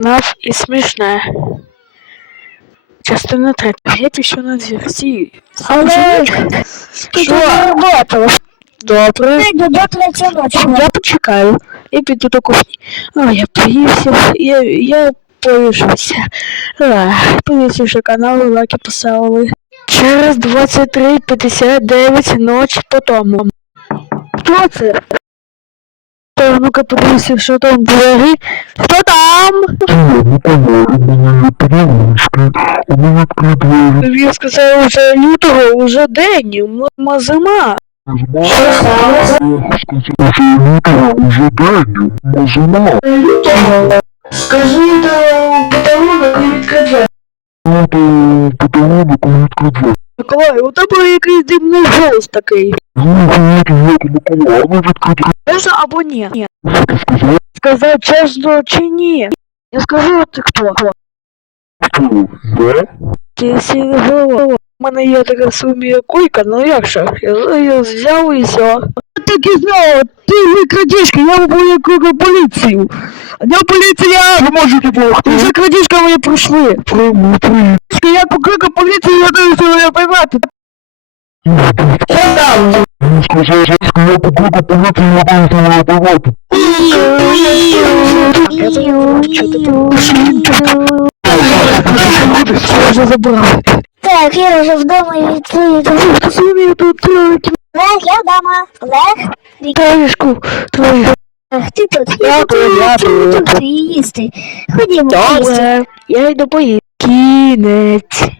Нав і смішне. Частина третя. Я пішов на. Всі. Але Що? робота. Добре. Я почекаю. Я піду до кухні. А, я поївся. Я, я повішився. Повісивши канал, лайки поставили. Через 23.59 ночі по тому. Хто це? То, ну-ка подивися, що там двері. Хто там? Він сказав, вже лютого, вже день, м- м- зима. Скажи до подарунок і відкривай. Миколай, у тебе якийсь дивний голос такий. Чесно або ні? Ні. Сказав чесно чи ні? Я скажу, ти хто? Ти сігово. У мене є така сумія койка, ну як же? Я її взяв і все. Так і знав, ти не крадіжка, я викликав поліцію. Я поліція! Ви можете допомогти. За крадіжками прийшли. Я покликав поліцію, я дивлюся, я поймати. Що там? Я забув, що ти Що вже забрав? Так, я вже вдома і відкрию. Сумію тут трохи. Лех, я вдома. Лех, Книжку твою. Лех, ти тут. Готую дякую. продукти і їсти. Ходімо, поїсти. Добре, я йду поїсти. Кінець.